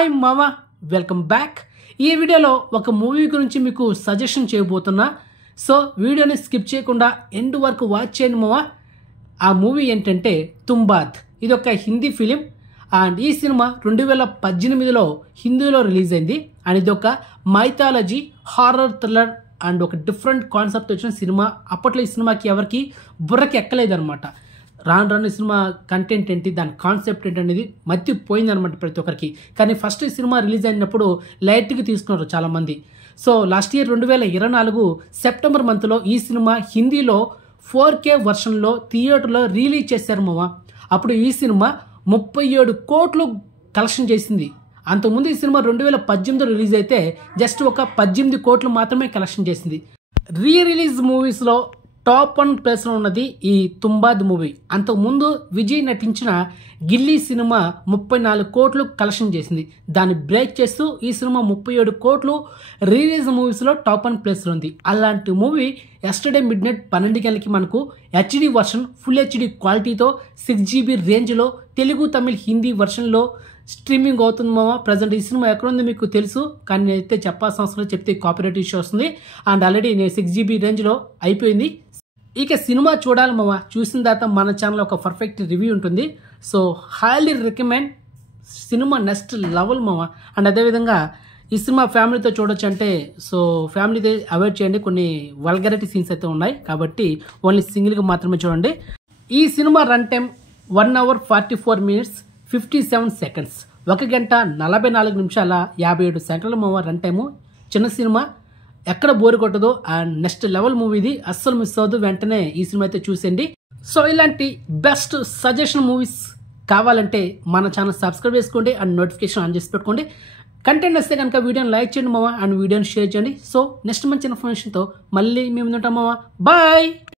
Hi మామ, welcome back. ఈ వీడియోలో ఒక మూవీ గురించి మీకు సజెషన్ చేయబోతున్నా. సో వీడియోని స్కిప్ చేయకుండా ఎండ్ వరకు వాచ్ చేయండి మామ. ఆ మూవీ ఏంటంటే తుంబాద్. ఇది ఒక హిందీ ఫిలిం అండ్ ఈ సినిమా 2018లో హిందీలో రిలీజ్ అయింది. అండ్ ఇది ఒక మైథాలజీ హారర్ థ్రిల్లర్ అండ్ ఒక డిఫరెంట్ కాన్సెప్ట్ వచ్చిన సినిమా. అప్పట్లో ఈ సినిమాకి ఎవరికి బుర్రకి ఎక్కలేదన్నమాట. రాను సినిమా కంటెంట్ ఏంటి, దాని కాన్సెప్ట్ ఏంటి అనేది మర్చిపోయింది అనమాట ప్రతి ఒక్కరికి. కానీ ఫస్ట్ ఈ సినిమా రిలీజ్ అయినప్పుడు లైట్గా తీసుకున్నారు చాలామంది. సో లాస్ట్ ఇయర్ 2024 సెప్టెంబర్ మంత్లో ఈ సినిమా హిందీలో 4K వర్షన్లో థియేటర్లో రిలీజ్ చేశారు మామ. అప్పుడు ఈ సినిమా 37 కోట్లు కలెక్షన్ చేసింది. అంతకుముందు ఈ సినిమా 2018లో రిలీజ్ అయితే జస్ట్ ఒక 18 కోట్లు మాత్రమే కలెక్షన్ చేసింది. రిలీజ్ మూవీస్లో టాప్ 1 ప్లేస్లో ఉన్నది ఈ తుంబాద్ మూవీ. అంతకుముందు విజయ్ నటించిన గిల్లీ సినిమా 34 కోట్లు కలెక్షన్ చేసింది. దాన్ని బ్రేక్ చేస్తూ ఈ సినిమా 37 కోట్లు రిలీజ్ మూవీస్లో టాప్ 1 ప్లేస్లో ఉంది. అలాంటి మూవీ ఎస్టర్డే మిడ్ నైట్ 12 గంటలకి మనకు హెచ్డి వర్షన్ ఫుల్ హెచ్డి క్వాలిటీతో 6GB రేంజ్లో తెలుగు తమిళ్ హిందీ వర్షన్లో స్ట్రీమింగ్ అవుతుంది మామ. ప్రజెంట్ ఈ సినిమా ఎక్కడుంది మీకు తెలుసు, కానీ నేనైతే చెప్పాల్సిన అవసరం చెప్తే కాపీరైట్ ఇష్యూ వస్తుంది. అండ్ ఆల్రెడీ నేను 6GB రేంజ్లో అయిపోయింది. ఇక సినిమా చూడాలి మామ. చూసిన తర్వాత మన ఛానల్లో ఒక పర్ఫెక్ట్ రివ్యూ ఉంటుంది. So highly recommend. Cinema next level మామ. అండ్ అదేవిధంగా ఈ సినిమా ఫ్యామిలీతో చూడొచ్చు అంటే సో ఫ్యామిలీతో అవాయిడ్ చేయండి. కొన్ని వల్గారిటీ సీన్స్ అయితే ఉన్నాయి కాబట్టి ఓన్లీ సింగిల్గా మాత్రమే చూడండి. ఈ cinema run time 1 hour 44 minutes 57 seconds. 1 గంట 44 నిమిషాల 57 సెకండ్ల మామ రన్ టైము. చిన్న సినిమా, ఎక్కడ బోరు కొట్టదు. అండ్ నెక్స్ట్ లెవెల్ మూవీ ఇది, అస్సలు మిస్ అవ్వదు. వెంటనే ఈ సినిమా అయితే చూసేయండి. సో ఇలాంటి బెస్ట్ సజెషన్ మూవీస్ కావాలంటే మన ఛానల్ సబ్స్క్రైబ్ చేసుకోండి అండ్ నోటిఫికేషన్ ఆన్ చేసి పెట్టుకోండి. కంటెంట్ వస్తే కనుక వీడియోని లైక్ చేయండి మామ అండ్ వీడియోని షేర్ చేయండి. సో నెక్స్ట్ మంచి ఇన్ఫర్మేషన్తో మళ్ళీ మేము ఉంటాం మామ. బాయ్.